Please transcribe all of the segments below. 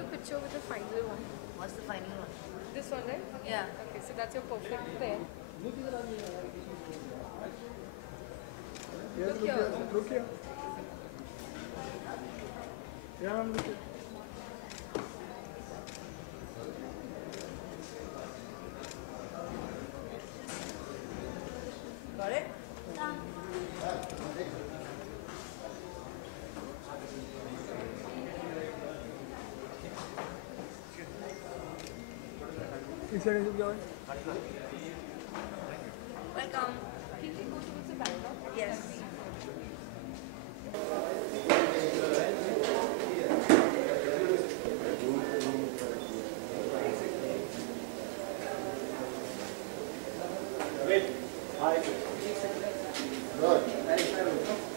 a picture with the final one. What's the final one? This one, right? Yeah. Okay, so that's your perfect pair. Look Look here. Look here. Yeah, I'm looking. Got it? Which side is it going? Welcome. Can we go towards the backdrop? Yes.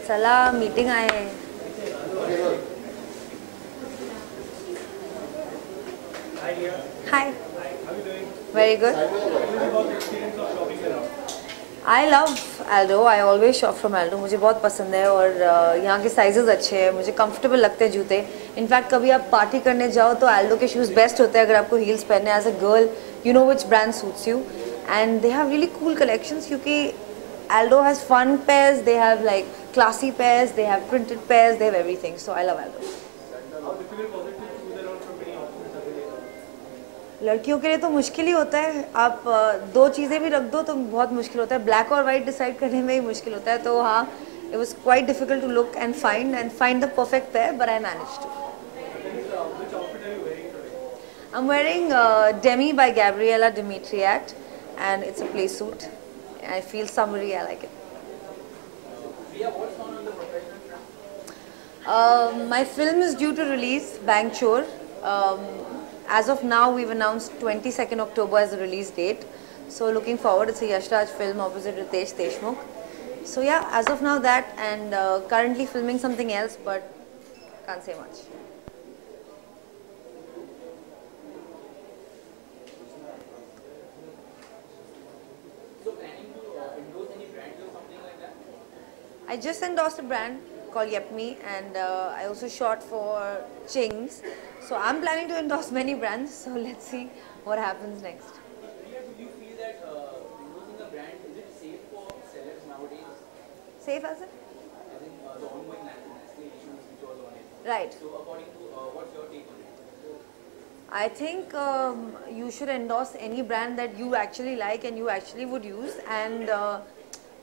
चला meeting आए हैं. Hi. How are you doing? Very good. Tell me about the experience of shopping around. I love Aldo. I always shop from Aldo. मुझे बहुत पसंद है और यहाँ के साइजेस अच्छे हैं. मुझे कंफर्टेबल लगते हैं जूते. इनफैक्ट कभी आप पार्टी करने जाओ तो Aldo के शूज़ बेस्ट होते हैं अगर आपको हील्स पहनने. As a girl you know which brand suits you and they have really cool collections क्योंकि Aldo has fun pairs, they have like classy pairs, they have printed pairs, they have everything. So I love Aldo. How difficult was it to choose around so many options available? लड़कियों के लिए तो मुश्किल ही होता है. आप दो चीज़ें भी रख दो तो बहुत मुश्किल होता है. ब्लैक और वाइट डिसाइड करने में ही मुश्किल होता है. तो हाँ, it was quite difficult to look and find the perfect pair, but I managed to. Which outfit are you wearing today? I'm wearing Demi by Gabriela Dimitriak and it's a play suit. I feel summery, I like it. Priya, what's on the professional front? My film is due to release, Bang Chor. As of now, we've announced 22nd October as the release date. So looking forward, it's a Yash Raj film opposite Ritesh Deshmukh. So yeah, as of now that, and currently filming something else, but can't say much. So planning to endorse any brands or something like that? I just endorsed a brand called Yepme and I also shot for Chings. So I'm planning to endorse many brands. So let's see what happens next. Priya, do you feel that endorsing a brand, is it safe for sellers nowadays? Safe as it? As in the ongoing Nestle issues which was on it. Right. So according to, what's your take on it? I think you should endorse any brand that you actually like and you actually would use. And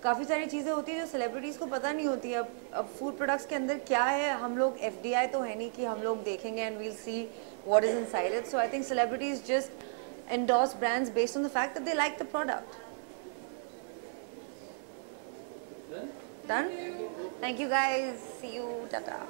काफ़ी सारी चीज़ें होती हैं जो celebrities को पता नहीं होती. अब फूड प्रोडक्ट्स के अंदर क्या है, हम लोग FDI तो है नहीं कि हम लोग देखेंगे and we'll see what is inside it. So I think celebrities just endorse brands based on the fact that they like the product. Done? Thank you guys. See you. Tata.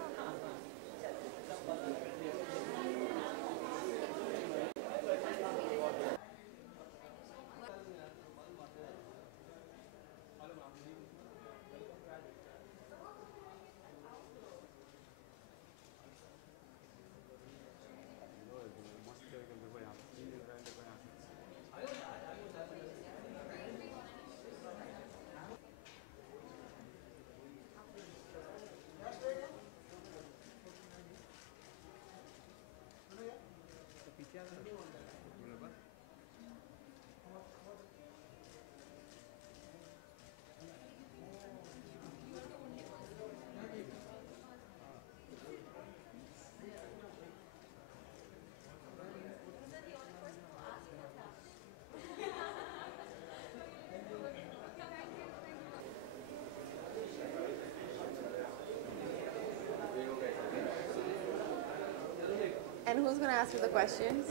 And who's going to ask you the questions?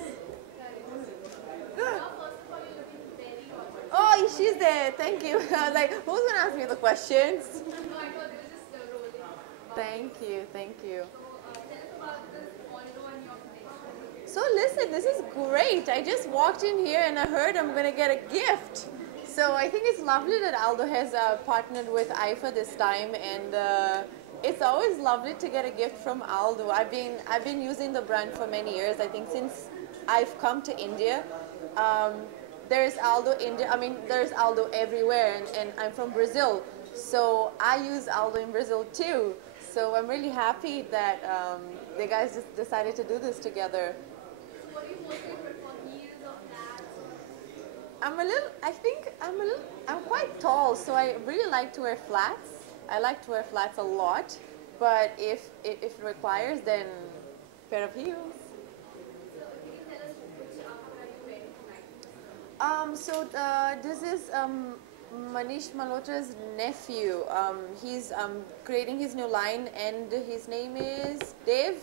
Oh, she's there. Thank you. I was like, who's going to ask me the questions? Thank you. Thank you. So listen, this is great. I just walked in here and I heard I'm going to get a gift. So I think it's lovely that Aldo has partnered with IFA this time, and it's always lovely to get a gift from Aldo. I've been using the brand for many years. I think since I've come to India, there's Aldo India. I mean, there's Aldo everywhere, and I'm from Brazil, so I use Aldo in Brazil too. So I'm really happy that the guys just decided to do this together. So what do you mostly prefer, heels or flats? I'm quite tall, so I really like to wear flats. I like to wear flats a lot, but if it requires, then pair of heels. So if you can tell us which outfit are you wearing tonight? This is Manish Malhotra's nephew. He's creating his new line, and his name is Dave.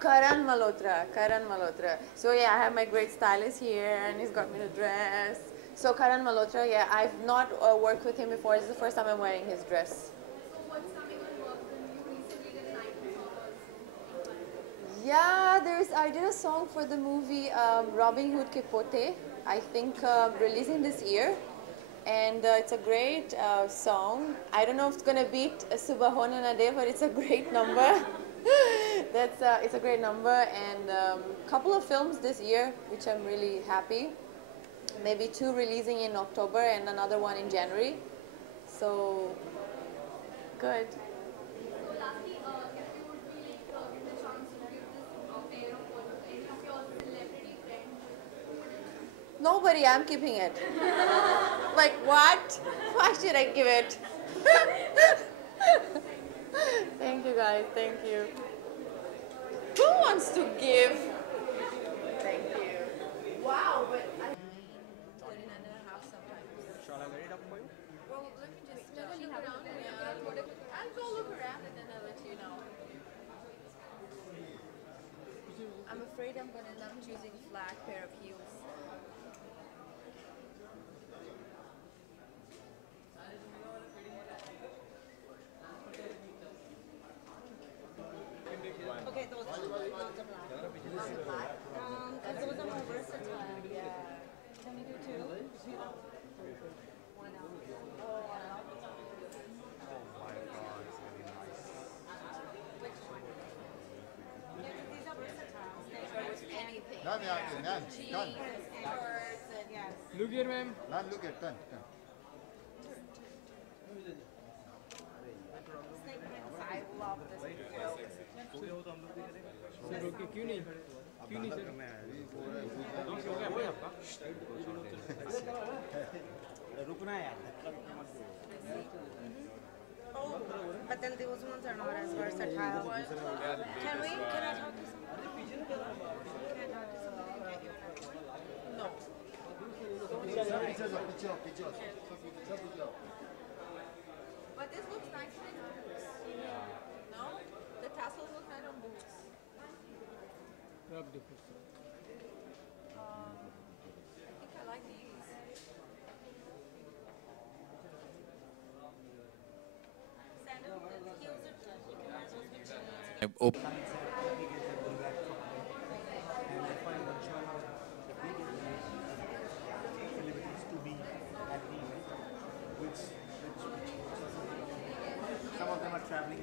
Karan Malhotra. Karan Malhotra. So yeah, I have my great stylist here, and he's got me the dress. So Karan Malhotra, yeah, I've not worked with him before. This is the first time I'm wearing his dress. So what's coming on work? You recently did a night performance. Yeah, I did a song for the movie Robin Hood Ke Pote. I think releasing this year, and it's a great song. I don't know if it's gonna beat Subah Ho Na De, but it's a great number. It's a great number, and couple of films this year, which I'm really happy. Maybe 2 releasing in October and another one in January. So good. So lastly, if you would be like given the chance to give this pair of photos to any of your celebrity friends, who would it be? Nobody, I'm keeping it. Like what? Why should I give it? Thank you guys, thank you. Who wants to give? Thank you. Wow, but I... 39 and a half sometimes. Shall I get it up for you? Well, let me just look around. I'll go look around and then I'll let you know. I'm afraid I'm going to end up choosing flat pair of heels. Okay, those are black. Because those are more versatile. Yeah. Can we do 2? One out. Oh, one out. Which one? Yeah, these are versatile. Anything. Nan, turn. Shirts and Yes. Look here, ma'am. Nan, look at turn. Snake prints. I love this. Sir okay क्यों नहीं sir launch हो गया भाई आपका रुकना है यार Oh, but then those ones are not as versatile. Can I talk to somebody? Can I talk to somebody and get you? no. Picture. But this looks nice on boots. No? The tassels look nice on boots. आप देखो sir I think I like these. Sandal, the heels are good. You can wear those with jeans. Some of them are traveling.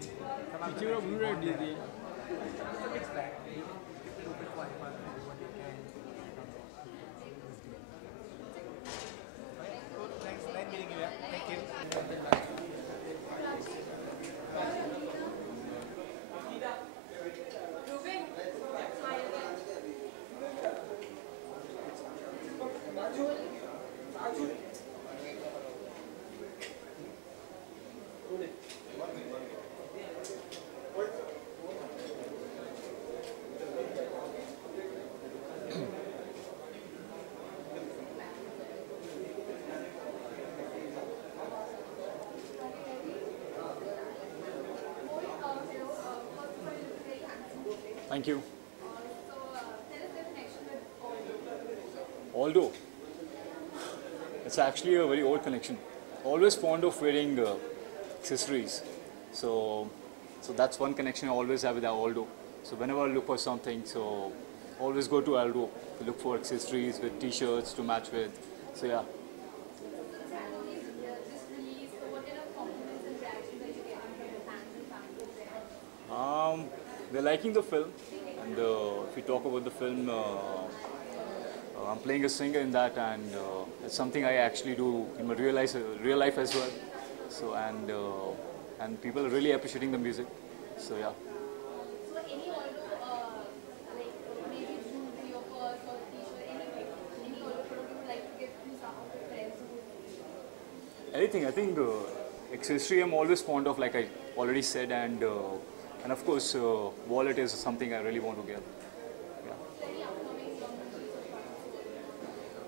Some of पीछे them वो blue red दे दिए it's a mixed bag. You keep it open for everyone what they can. Cool. Thanks. Nice meeting you. Yeah. Thank you. Thank you. So tell us the connection with Aldo. It's actually a very old connection. Always fond of wearing accessories. So that's one connection I always have with Aldo. So whenever I look for something, so always go to Aldo to look for accessories with t-shirts to match with. So yeah. this release. So what kind of compliments and reactions are you getting from your fans and family there? They're liking the film, and if we talk about the film, I'm playing a singer in that, and it's something I actually do in my real life as well. So and people are really appreciating the music. So yeah. anything. I think accessory I'm always fond of, like I already said, and of course wallet is something I really want to get.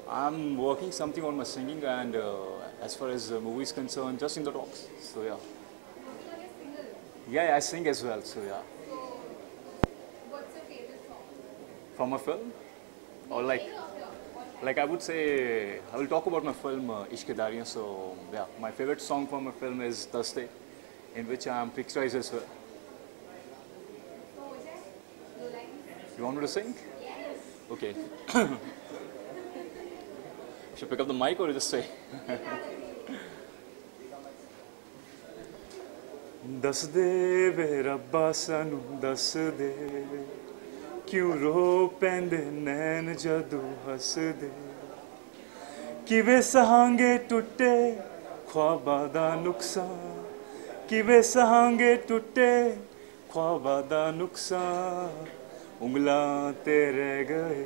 I'm working something on my singing, and as far as movies concerned, just in the talks. So yeah. Yeah, I sing as well. So yeah. What's your favorite song? From a film, or like I would say, I will talk about my film Ishq Dariyan. So yeah, my favorite song from my film is Daste, in which I am picturized as well. You want me to sing? Okay. Should I pick up the mic or just say? दस दे वे रब्बा सानू दस दे क्यों रो पैंदे नैन जदू हस दे किवे सहांगे टुटे ख्वाबा दा नुकसान किवे सहांगे टुटे ख्वाबा दा नुकसान उंगलां ते रह गए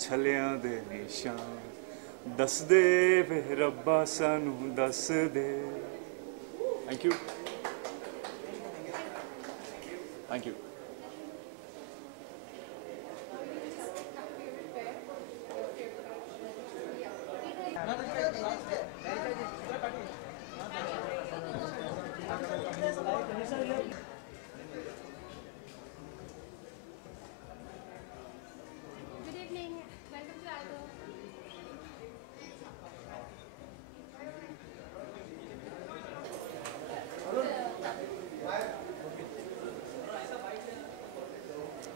छलियां दे निशान दस दे वे रब्बा सानू दस दे Thank you. Thank you. Good evening. Welcome to Aldo.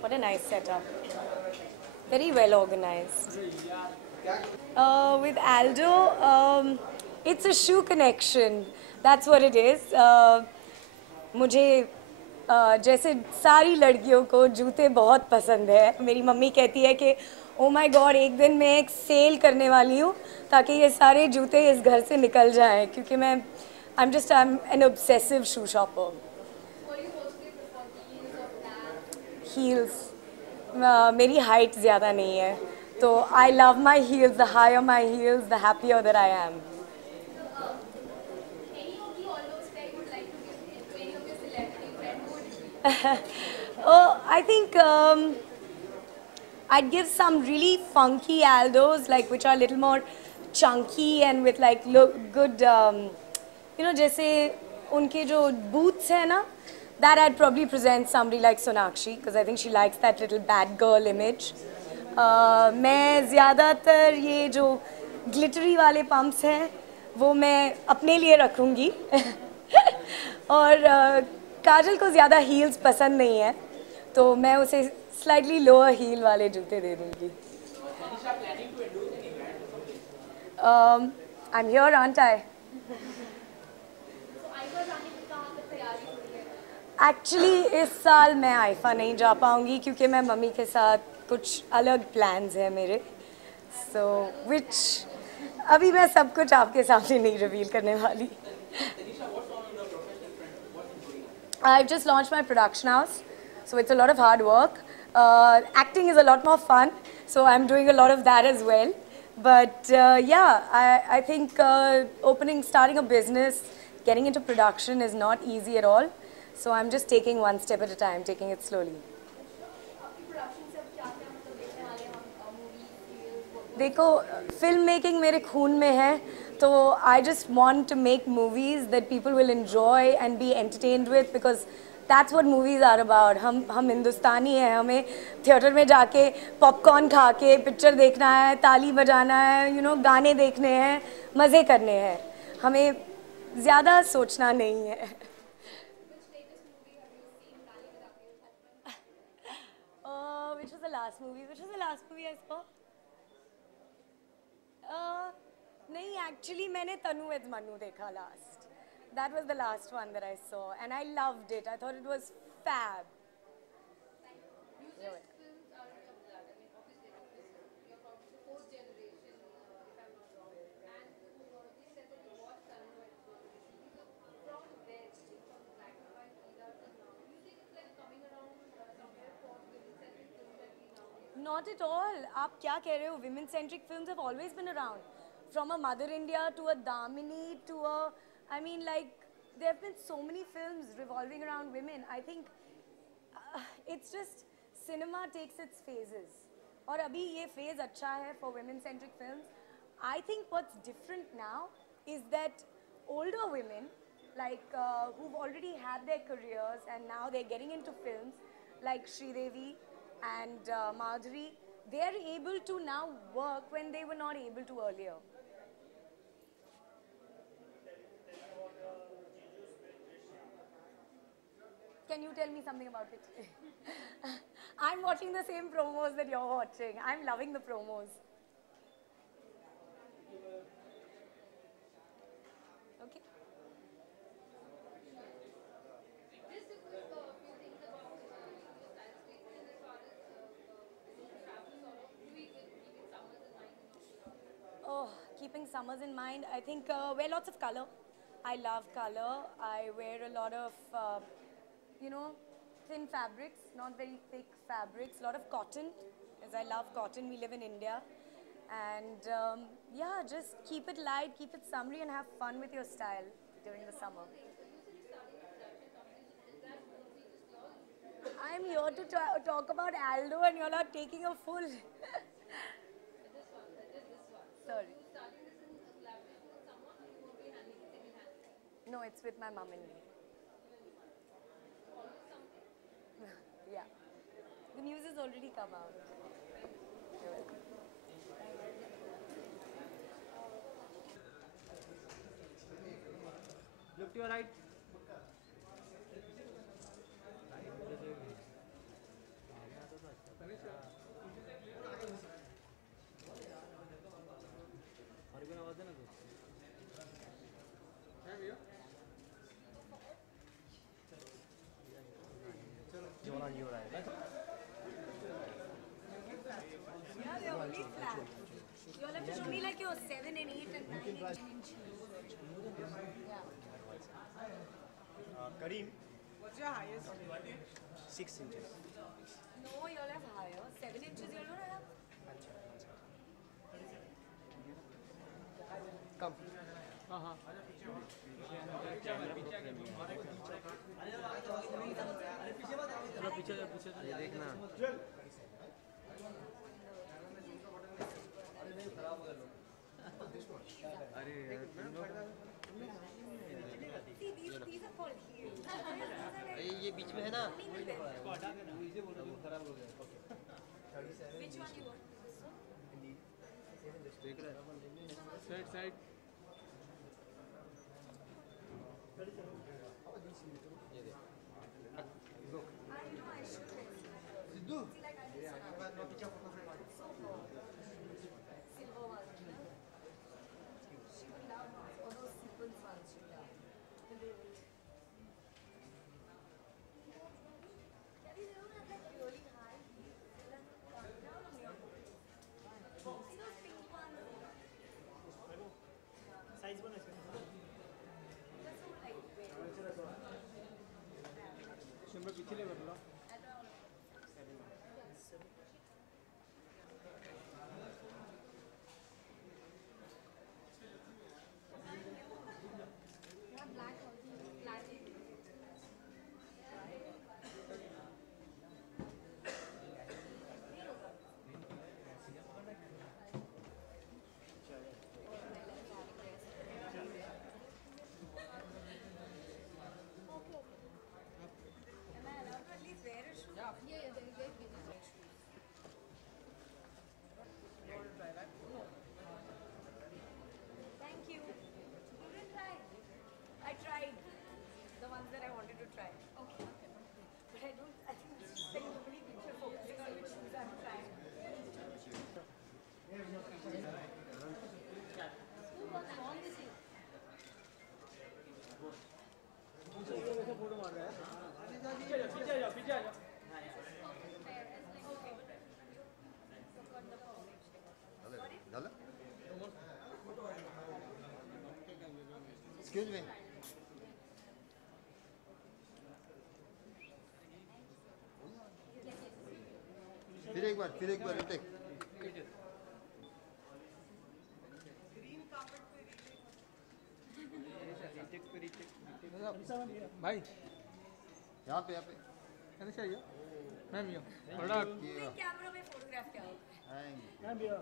What a nice setup. Very well organized. With Aldo, it's a shoe connection. That's what it is. मुझे जैसे सारी लड़कियों को जूते बहुत पसंद है. मेरी मम्मी कहती है कि ओ माय गॉड एक दिन मैं एक सेल करने वाली हूँ ताकि ये सारे जूते इस घर से निकल जाएं क्योंकि मैं I'm an obsessive shoe shopper. Heels. मेरी हाइट ज़्यादा नहीं है तो I love my heels. The higher my heels, the happier that I am. Any of the Aldo's pair you would like to give to any of your celebrity friends? Who would it be? Oh, I think I'd give some really funky Aldos, like which are a little more chunky and with like good, जैसे उनके जो boots है ना, that I'd probably present somebody like Sonakshi because I think she likes that little bad girl image. मैं ज़्यादातर ये जो glittery वाले pumps हैं, वो मैं अपने लिए रखूँगी. और काजल को ज़्यादा heels पसंद नहीं है, तो मैं उसे slightly lower heel वाले जूते दे दूँगी. I'm here, aren't I? Actually, इस साल मैं आईफा नहीं जा पाऊँगी क्योंकि मैं मम्मी के साथ कुछ अलग plans हैं मेरे. So, which अभी मैं सब कुछ आपके सामने नहीं reveal करने वाली. I've just launched my production house, so it's a lot of hard work. Acting is a lot more fun, so I'm doing a lot of that as well. But yeah, I think starting a business, getting into production is not easy at all. So I'm just taking one step at a time, taking it slowly. देखो, film making मेरे खून में है, तो I just want to make movies that people will enjoy and be entertained with because that's what movies are about. हम हिंदुस्तानी हैं, हमें theatre में जाके पॉपकॉर्न खा के पिक्चर देखना है, ताली बजाना है, गाने देखने हैं, मज़े करने हैं. हमें ज़्यादा सोचना नहीं है. Which was the last movie? Which was the last movie I saw? नहीं, actually मैंने तनु with Manu देखा last. That was the last one that I saw, and I loved it. I thought it was fab. Music films are your blood. I mean, obviously, you're from the fourth generation, if I'm not wrong. And you said that you watched Tanu at first. So from there, from black and white era to now, do you think it's like coming around somewhere for women-centric films that we now get? Not at all. आप क्या कह रहे हो? Women-centric films have always been around. From a Mother India to a Damini to a I mean, like, there have been so many films revolving around women. I think it's just cinema takes its phases. और अभी ये phase अच्छा है for women-centric films. I think what's different now is that older women, like who've already had their careers and now they're getting into films, like Sridevi and Madhuri, they are able to now work when they were not able to earlier. Can you tell me something about it? I'm watching the same promos that you're watching. I'm loving the promos. Okay. Just a quick few things about your style statement as far as travel sort of keeping summers in mind. Oh, keeping summers in mind, I think wear lots of color. I love color. I wear a lot of, thin fabrics, not very thick fabrics. A lot of cotton, as I love cotton. We live in India. And yeah, just keep it light, keep it summery, and have fun with your style during the summer. I'm here to talk about Aldo, and you're not taking a full. Just this one. Sorry. You starting this in collaboration with someone, or you won't be handling it single-handedly? No, it's with my mom and me. Always something. Yeah. The news has already come out. You're welcome. Look to your right. Yeah, they're only flat. You'll have to show me like your 7 and 8 and 9 inch. Yeah. Kareem, What's your highest? 6 inches. No, you'll have higher. 7 inches you'll not have. Come. ये देखना अरे यार तुम लोग See, these are called heels. ये बीच में है ना Which one you want? This one? देख रहे Side, side. ये देख I know I should. Sidhu. See, like I did silver ones. She would love those. Or those sequence ones she would love. Daddy, they don't have like really high heels. They're like cut down on your foot. See those pink ones? Size one is That's so lightweight. शंभर पीछे ले बदला Yeah, black also. Black. Am I allowed to at least wear a shoe? Yeah, very big. Thank you. You didn't try. I tried the ones that I wanted to try. Okay. But I think it's just like nobody picture focusing on which shoes I'm trying. What's wrong with you? Photo मार रहा है पीछे आ जाओ पीछे आ जाओ Dala? Excuse me. फिर एक बार take Green carpet पे भाई यहाँ पे ऐसे चाहिए मैम ये प्रोडक्ट कैमरा में फोटोग्राफ क्या होता है? आएंगे थैंक यू।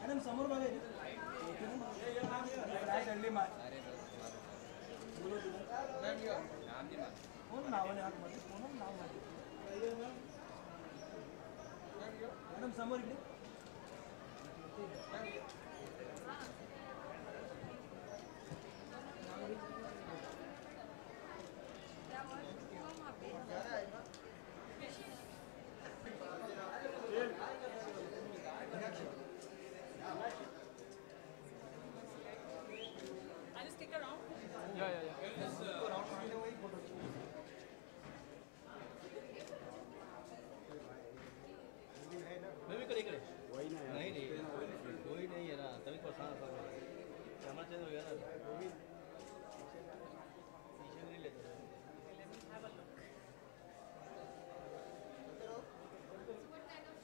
मैडम समोर बघा कोण नावाने आतमध्ये कोण नाव मॅडम समोर इकडे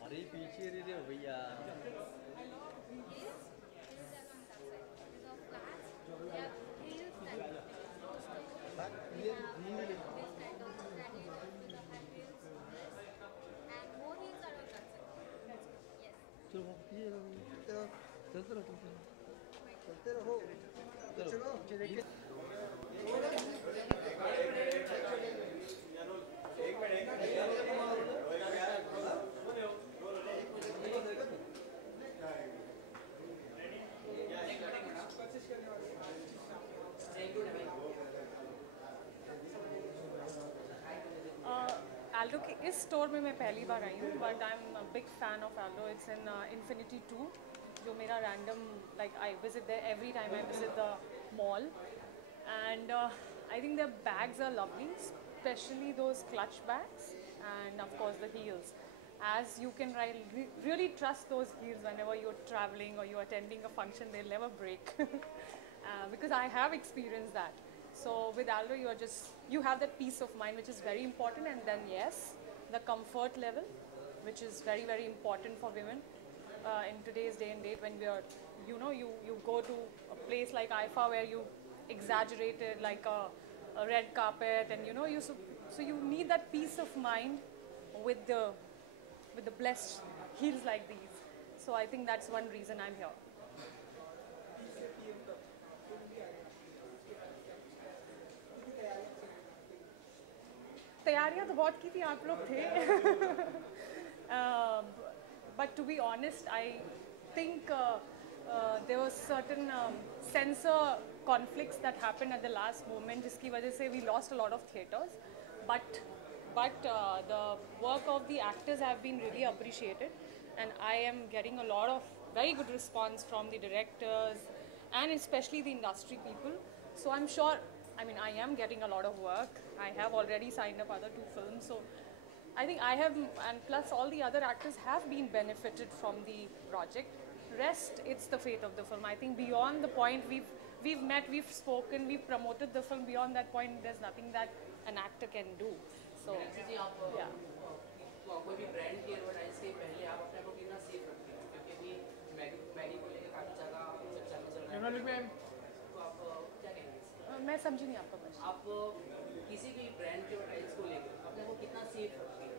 अरे पीछे रे रे भैया चलते रहो चलो एल्डो के इस स्टोर में मैं पहली बार आई हूँ, but I am big fan of Aldo. It's in Infinity 2, जो मेरा random like I visit there every time I visit the mall. And I think their bags are lovely, especially those clutch bags and of course the heels. As you can really trust those heels whenever you're traveling or you're attending a function, they'll never break. Because I have experienced that. So with Aldo, you have that peace of mind, which is very important. And then yes, the comfort level, which is very, very important for women in today's day and date, when we are, you go to a place like IFA where you exaggerate it like a red carpet, and so you need that peace of mind with the blessed heels like these. So I think that's one reason I'm here. तैयारियां तो बहुत की थी, आप लोग थे. But to be honest, I think there was certain censor conflicts that happened at the last moment, जिसकी वजह से we lost a lot of theatres. But the work of the actors have been really appreciated, and I am getting a lot of very good response from the directors and especially the industry people. So I'm sure, I am getting a lot of work. I have already signed up other 2 films, so I think I have, and plus all the other actors have been benefited from the project. Rest, it's the fate of the film. I think beyond the point, we've met, we've spoken, we've promoted the film. Beyond that point, there's nothing that an actor can do. So yeah. कोई भी brand की advertise के पहले आप अपने को कितना safe रखते हैं, क्योंकि अभी मैगी को लेकर काफ़ी ज़्यादा चर्चा में चल रहा है, तो आप क्या कहेंगे? मैं समझी नहीं आपका क्वेश्चन. आप किसी भी ब्रांड के एडवर्टाइज को लेकर अपने को कितना सेफ रखते हैं?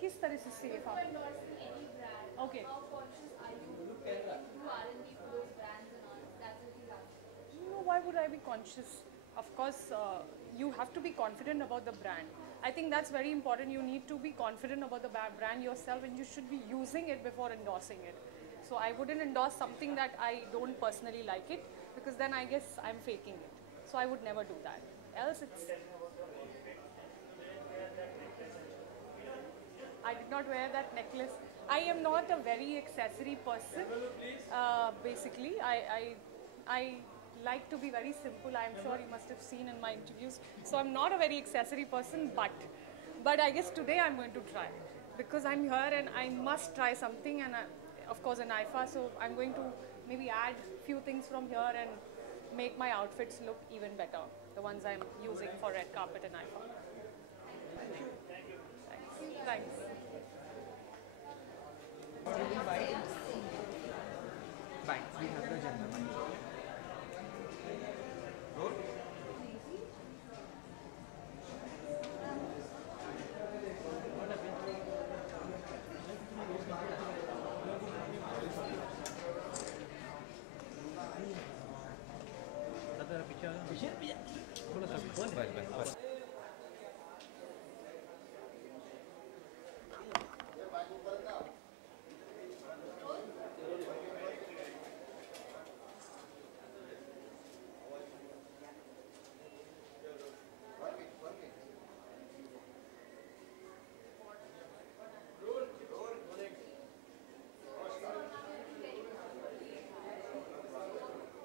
किस तरह से सेफ आप? Endorsing any brand, Okay. how conscious are you to R&D for those brands and why would I be conscious? Of course, you have to be confident about the brand. I think that's very important. You need to be confident about the brand yourself, and you should be using it before endorsing it. So I wouldn't endorse something that I don't personally like it, because then I guess I'm faking it. So I would never do that. Else it's... I did not wear that necklace. I am not a very accessory person. Basically, I like to be very simple. I'm sure you must have seen in my interviews. So I'm not a very accessory person, but I guess today I'm going to try, because I'm here and I must try something, and of course in IFA, so I'm going to maybe add few things from here and make my outfits look even better, the ones I'm using for red carpet and IFA. Thanks. Thanks. Bye. We have the gentleman.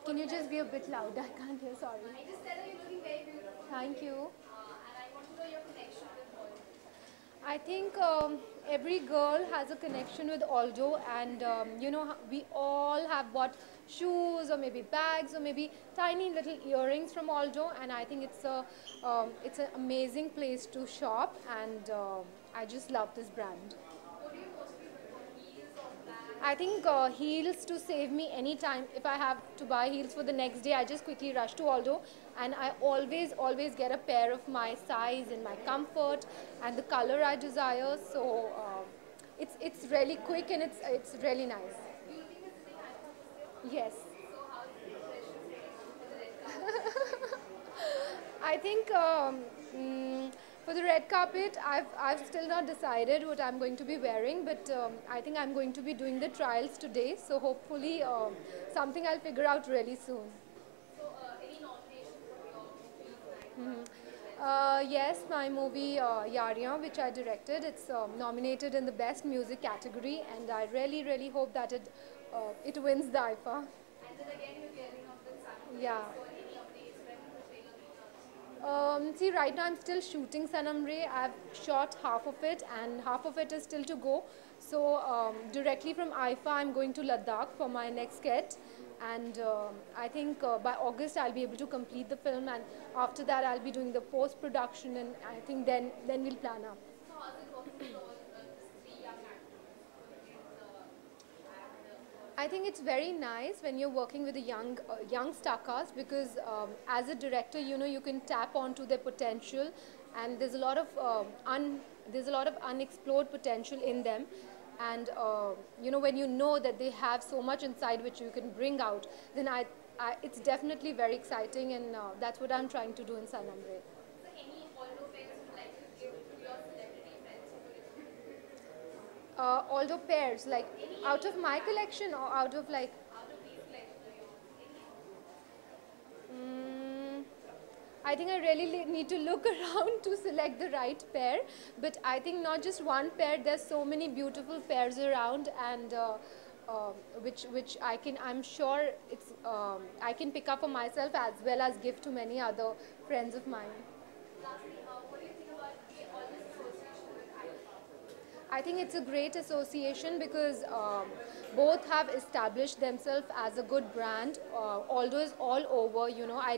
Can you just be a bit louder? I can't hear, sorry. I just said that you're looking very beautiful. Thank you. And I want to know your connection with Aldo. I think every girl has a connection with Aldo, and you know, we all have bought shoes or maybe bags or maybe tiny little earrings from Aldo, and I think it's an amazing place to shop, and I just love this brand. What do you mostly prefer, heels or bags? I think heels to save me any time. If I have to buy heels for the next day, I just quickly rush to Aldo, and I always get a pair of my size and my comfort and the color I desire. So it's really quick and it's really nice. Do you think visiting IFA this year? Yes. So how's the impression for the red carpet? I think for the red carpet, I've still not decided what I'm going to be wearing, but I think I'm going to be doing the trials today. So hopefully something I'll figure out really soon. So any nominations for your movie? Yes, my movie Yariyan, which I directed, it's nominated in the Best Music category, and I really hope that it wins the IFA. And then again you're gearing up with Sanam. Yeah. So any updates, when will the trailer be out? See, right now I'm still shooting Sanam Re. I've shot half of it, and half of it is still to go. So directly from IFA, I'm going to Ladakh for my next sketch, and I think by August I'll be able to complete the film, and after that I'll be doing the post-production, and I think then we'll plan up. So how's it working with all these 3 young actors? I think it's very nice when you're working with a young star cast, because as a director, you know, you can tap onto their potential, and there's a lot of unexplored potential in them, and you know, when you know that they have so much inside which you can bring out, then it's definitely very exciting, and that's what I'm trying to do in Sanam Re. So any Aldo pairs you'd like to give to your celebrity friends who will Aldo pairs, like out of my collection or out of like... out of these collections I think I really need to look around to select the right pair, but I think not just one pair, there's so many beautiful pairs around, and which I'm sure I can pick up for myself as well as give to many other friends of mine. Lastly, what do you think about all this association with IFA? I think it's a great association because both have established themselves as a good brand. Aldo is all over, you know. I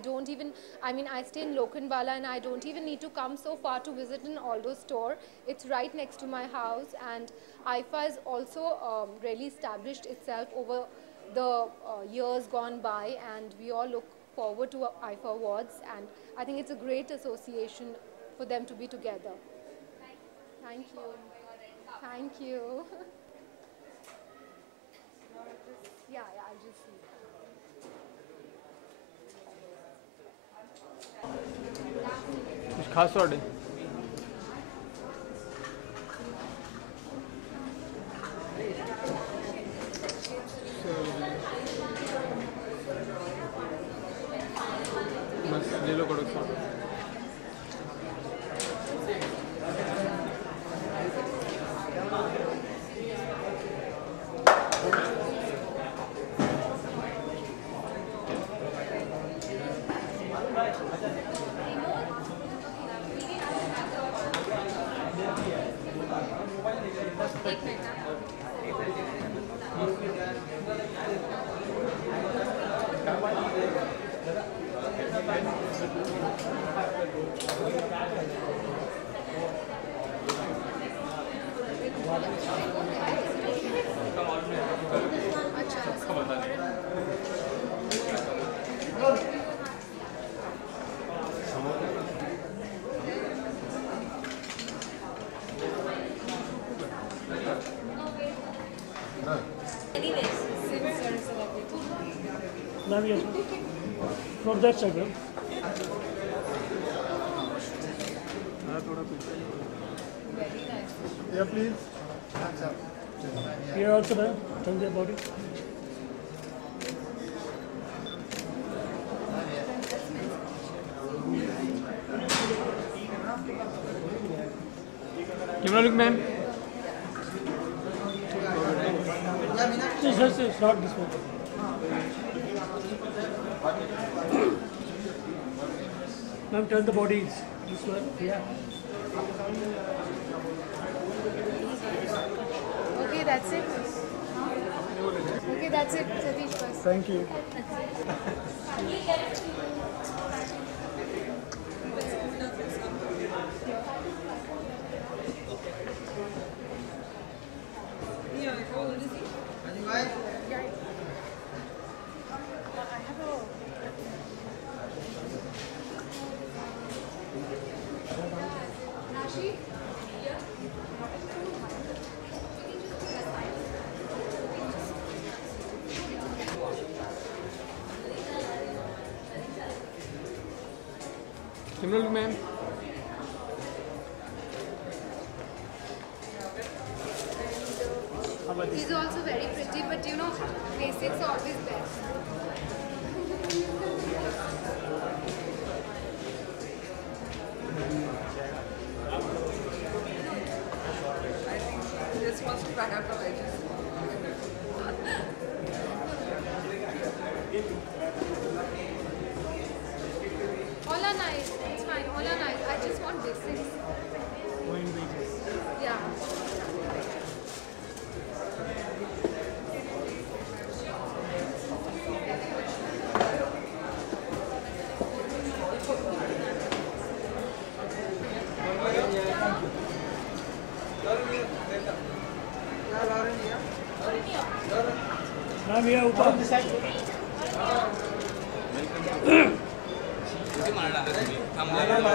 stay in Lokhandwala, and I don't even need to come so far to visit an Aldo store. It's right next to my house, and IFA has also really established itself over the years gone by, and we all look forward to IFA Awards, and I think it's a great association for them to be together. Thank you. Thank you. Yeah, I'll just see. कुछ खास ਤੁਹਾਡੇ बस ले लो कड़क soda From that side, right? Yeah, please. Here also, ma'am. Tell me about it. Camera look ma'am It's not this one. Ma'am, turn the bodies. This one, yeah. Okay, that's it. Okay, that's it. Satish first. Thank you. Camera look ma'am He's also very pretty, but you know, basics are always best. Just wants to try out the wedges. All are nice. It's fine. All are nice. I just want basics. Yeah. Ma'am, here, ऊपर.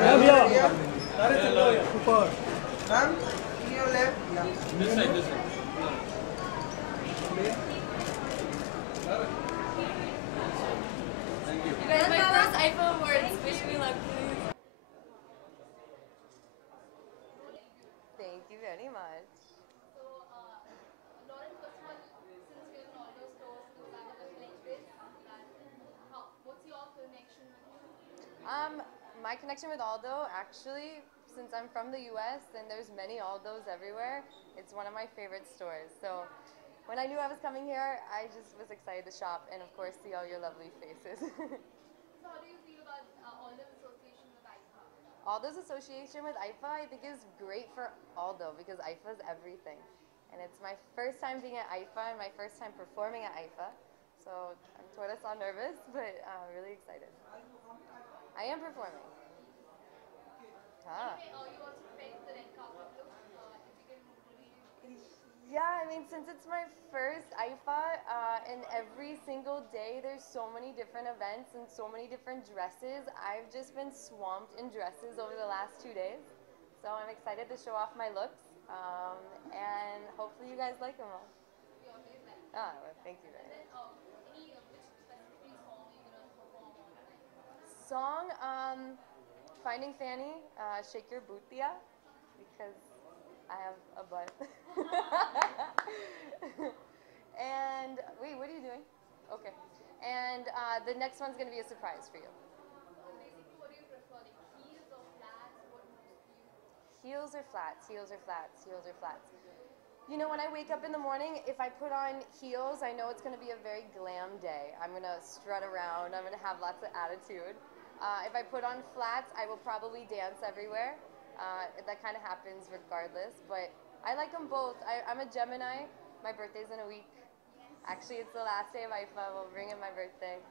Ma'am, here. ऊपर. Ma'am, in your left. this side this side Guys, my first iPhone words. Wish me luck, please. Thank you very much. So, Lauren, first of all, since you're in all those stores, those are the like this. What's your connection with him? My connection with Aldo, actually, since I'm from the US and there's many Aldos everywhere, it's one of my favorite stores. So when I knew I was coming here, I just was excited to shop and of course see all your lovely faces. So, how do you feel about Aldo's association with IFA? Aldo's association with IFA, I think, is great for Aldo because IFA is everything. And it's my first time being at IFA and my first time performing at IFA. So I'm sort of nervous, but really excited. I am performing. Ah. Okay, you also prepared the red carpet look. If you can read. Yeah, I mean, since it's my first IFA, and every single day there's so many different events and so many different dresses, I've just been swamped in dresses over the last 2 days. So I'm excited to show off my looks, and hopefully you guys like them all. Ah, well, thank you very much. Which specifically song are you going to perform on tonight? Song, Finding Fanny, shake your bootia, because I have a butt. And wait, what are you doing? Okay. And the next one's gonna be a surprise for you. Basically, what do you prefer, like heels or flats? What most do you? Heels or flats, heels or flats, heels or flats. You know, when I wake up in the morning, if I put on heels, I know it's going to be a very glam day. I'm going to strut around. I'm going to have lots of attitude. If I put on flats, I will probably dance everywhere. That kind of happens regardless, but I like them both. I'm a Gemini. My birthday's in a week. Actually, it's the last day of IFA. We'll bring in my birthday.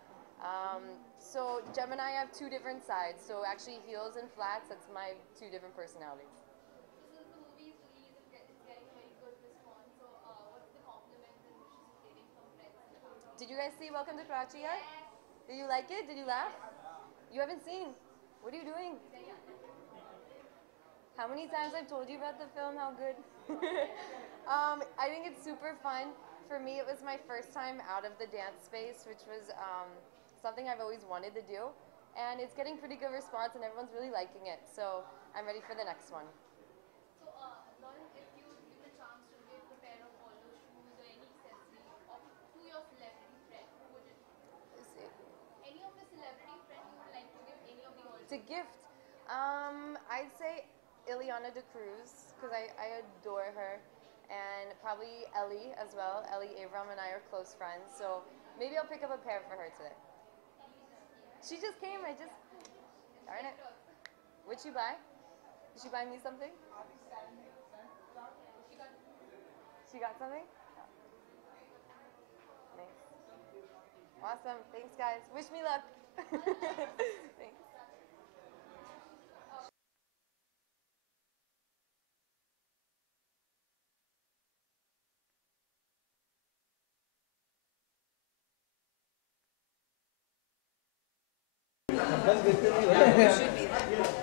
So Gemini, I have two different sides. So actually, heels and flats, that's my two different personalities. So since the movie is released and it's getting a very good response, so what's the compliments and wishes you're getting from friends and family? Did you guys see Welcome to Karachi yet? Did you like it? Did you laugh? You haven't seen. What are you doing? How many times I've told you about the film, how good? I think it's super fun. For me, it was my first time out of the dance space, which was something I've always wanted to do. And it's getting pretty good response and everyone's really liking it. So I'm ready for the next one. So, Lauren, if you give the chance to give a pair of all those shoes or any accessory to your celebrity friend, who would it be? Any of the celebrity friend you would like to give any of the all? To gift, I'd say Ileana de Cruz, because I adore her. And probably Ellie as well. Ellie Avram and I are close friends. So maybe I'll pick up a pair for her today. She just came. Darn it. What'd she buy? Did she buy me something? She got something? Nice. Awesome. Thanks, guys. Wish me luck. Thanks.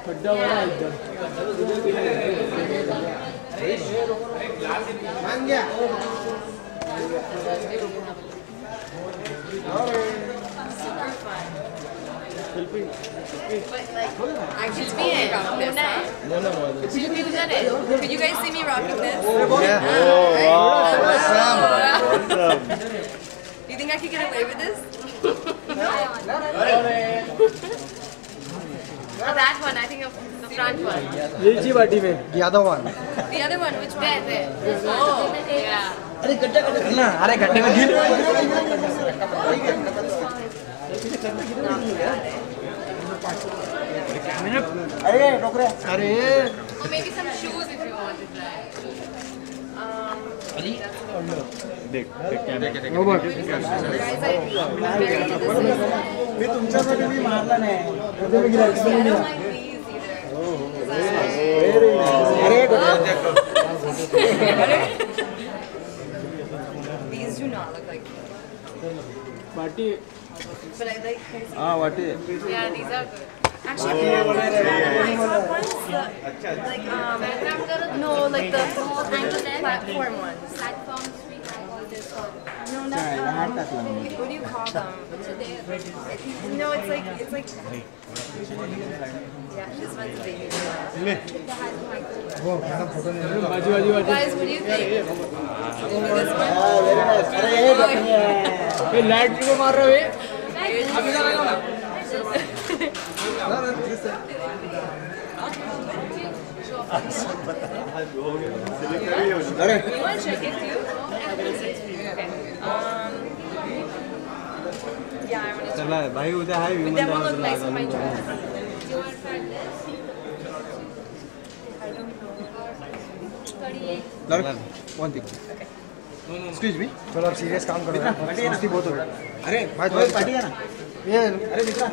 खड्डा बड़ा एकदम मान गया It's me and Mona. Could you guys see me rocking this? Yeah. Oh, wow. Do you think I could get away with this? No. Oh, that one. I think the front one. ये बाटी में the other one. The other one, which one? There. Oh, yeah. अरे गड्ढा करना अरे गड्ढे में गिर अरे टोकरे अरे Or maybe some shoes if you want to try. देख कैमरा मी तुमच्यासाठी मी मारला नाही कधी मी गिरायचं नाही These do not look like baati but I like हाँ बाटी yeah, these are good. Actually, I have ones no, like the platform ones. Platform street all this or No, not what do you call them? No, it's like yeah, this one's baby. Guys, what do you think? This one? ये light को मार रहे हो अभी जा रहा हूँ ना अरे You want to check it too? Okay. Yeah, I'm gonna चला भाई उधर है But that one look nice with my dress. do you want to try this? I don't know. 38. one thing excuse me चलो अब serious काम करो मस्ती बहुत हो गई अरे भाई थोड़ा पार्टी है ना ये अरे मित्रा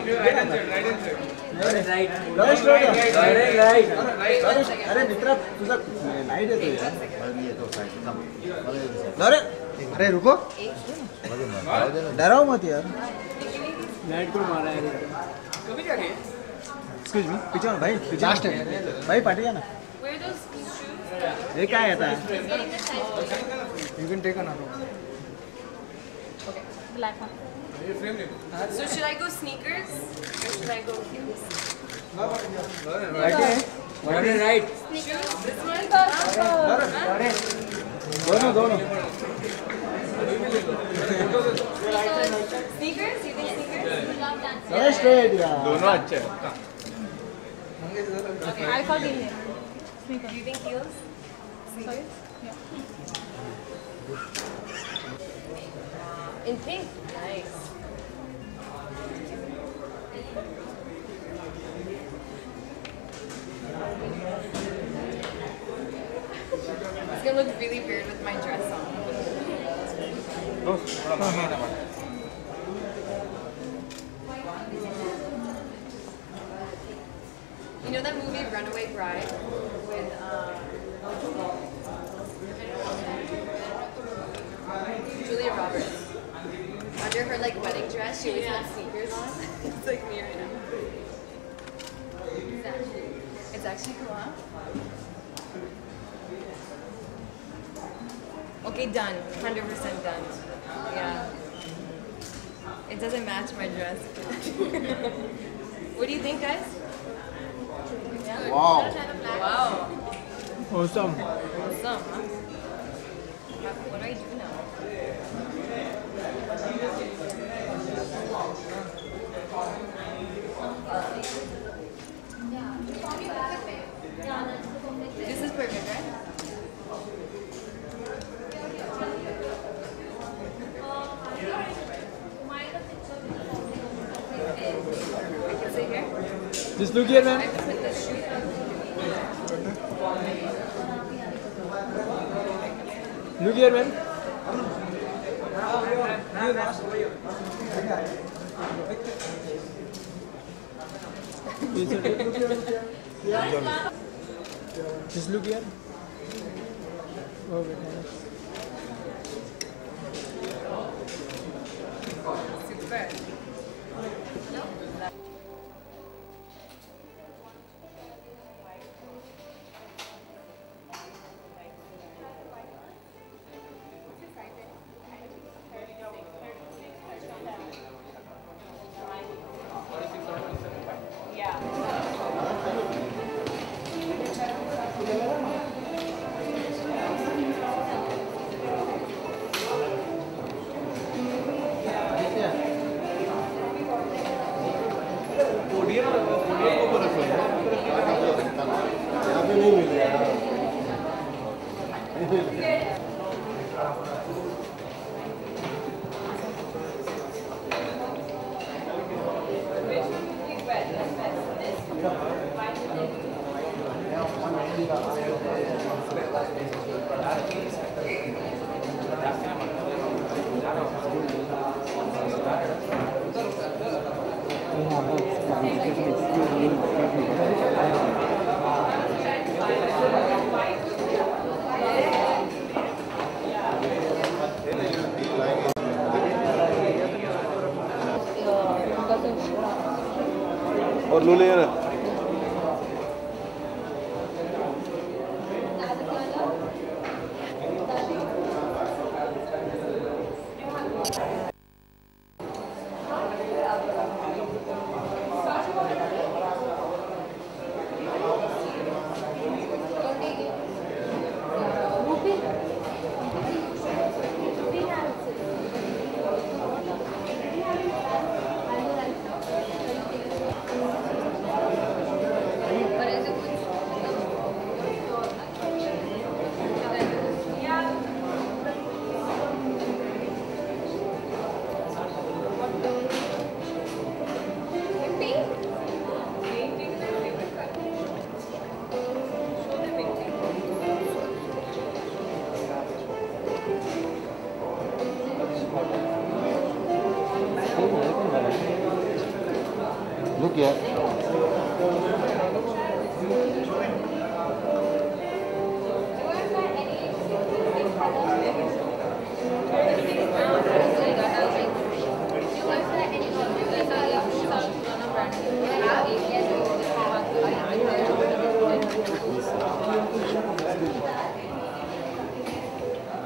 अरे मित्रा तुझा लाइट है अरे अरे रुको डराओ मत यार लाइट को मारा है कभी क्या एक्सक्यूज मी पीछे भाई लास्ट है भाई पार्टी है ना Where are those shoes? ये क्या है था you can take another Black one. So should I go sneakers or should I go heels? Okay. What is right? Shoes? This one? दोनों. Sneakers? You think sneakers? Very straight, yeah. दोनों अच्छे हैं. Okay. I call Indian. Do you think heels? Sneakers? In pink? Nice. It's gonna look really weird with my dress on. You know that movie Runaway Bride with Julia Roberts? Under her like wedding dress, she always had sneakers on. It's like me right now. It's actually cool, huh? Okay, done. 100% done. Yeah. It doesn't match my dress. What do you think, guys? Yeah? Wow. Wow. Awesome. Awesome, huh? What do I do now? This is perfect, right? I can sit here. Just look here, man. I have to put this shoe. Look here, man. Just look here. Okay, nice. Super. और लू layer Look here.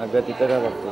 अगं तिथं का बघतो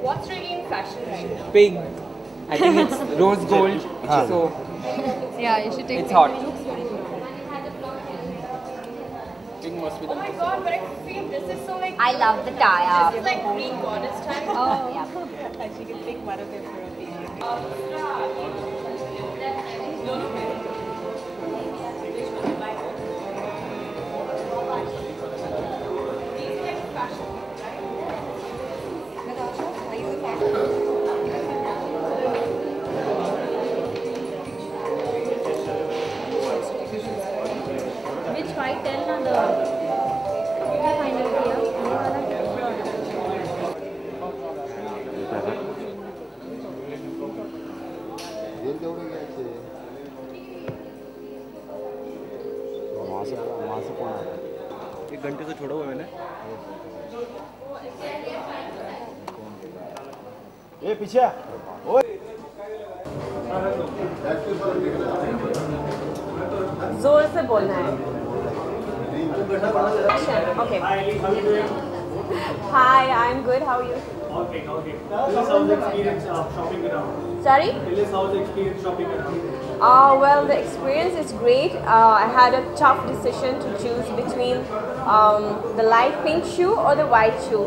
What's really in fashion right now? Pink. I think it's rose gold. So Yeah, you should take it's hot. Oh my god, but I feel this is so like. I love the tie-up. This is like Greek goddess time. Oh, yeah. Like she can pick one of them for a video. Which white? Tell na the. क्या final किया? ये वाला क्या? वहाँ से कौन आ रहा है? 1 घंटे से छोड़ा हुआ है मैंने। ये पीछे ओए जोर से बोलना है। Okay. Hi, I'm good. How are you? Okay. Tell us how's the experience shopping around. Sorry? Tell us how's the experience shopping around. Well, the experience is great. I had a tough decision to choose between the light pink shoe or the white shoe.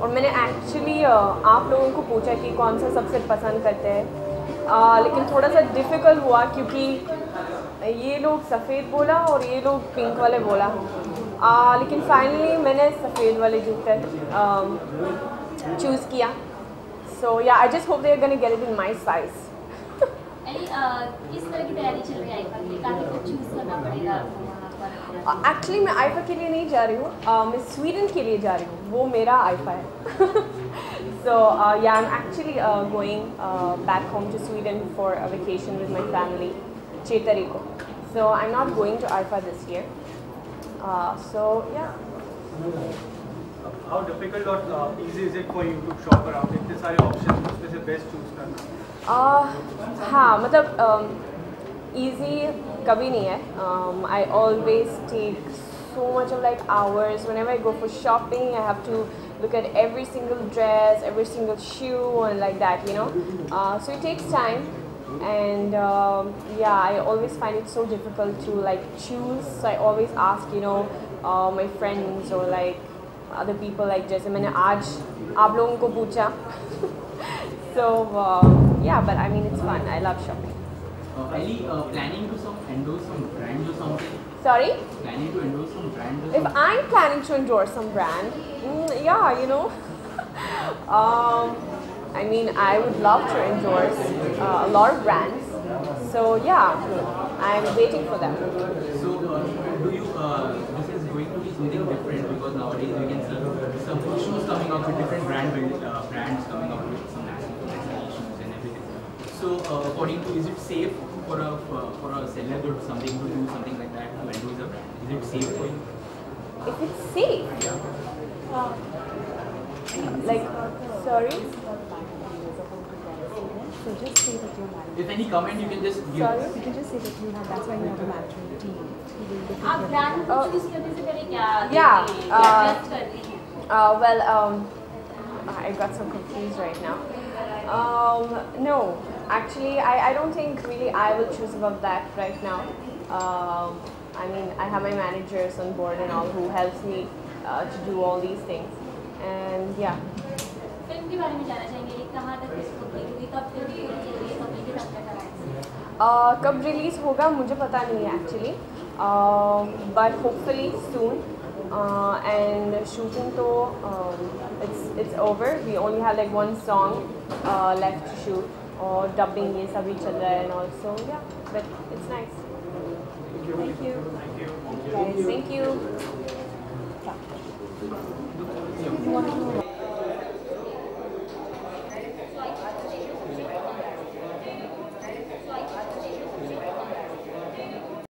और मैंने actually आप लोगों को पूछा कि कौन सा सबसे पसंद करते हैं, लेकिन थोड़ा सा difficult हुआ क्योंकि ये लोग सफ़ेद बोला और ये लोग पिंक वाले बोला, लेकिन फाइनली मैंने सफ़ेद वाले जूते चूज़ किया. So yeah, I just hope they're gonna get it in my size. किस तरह की तैयारी चल रही है आईफा के लिए? काफी कुछ चूज करना पड़ेगा एक्चुअली मैं आईफा के लिए नहीं जा रही हूँ, मैं स्वीडन के लिए जा रही हूँ. वो मेरा आईफा है. So yeah, I'm actually going back home to Sweden for a vacation with my family, 6 तारीख को. So I'm not going to IFA this year. So yeah. How difficult or easy is it for you to shop around? इतने सारे options उसमें से best choose करना. हाँ, मतलब easy कभी नहीं है. I always take so much of like hours whenever I go for shopping. I have to look at every single dress, every single shoe, and like that, you know. So it takes time, and yeah, I always find it so difficult to like choose. So I always ask, you know, my friends or like other people, like जैसे मैंने आज आप लोगों को पूछा. So yeah, but I mean it's fun. I love shopping. Ellie, planning to endorse some brand or something? Sorry? Planning to endorse some brand or If something? I'm planning to endorse some brand, yeah, you know, I mean, I would love to endorse a lot of brands. So yeah, I'm waiting for them. So, do you, this is going to be something different because nowadays we can see some shoes coming up with different brands coming up with some national shoes and everything. So, according to, is it safe for a celeb or something to do something like that to endorse a brand? Is it safe for you? If it's safe, like, sorry. So just say that you're married. If any comment you can just give. Sorry? You can just say that you have, that's why you have a management team. आप brand को choose करने से पहले क्या Yeah, test करती हैं? Well, I got so confused right now. No, actually, I don't think really I will choose about that right now. I mean, I have my managers on board and all who helps me to do all these things. And yeah. Film के बारे में जानना चाहेंगे, कहाँ तक इसको देखोगे, कब फिल्म रिलीज होगी, कब तक कराएंगे? कब रिलीज होगा मुझे पता नहीं है actually, but hopefully soon. And shooting तो it's over. We only have like one song left to shoot, और dubbing ये सभी चल रहा है and also yeah, but it's nice. guys. Thank you. Yeah.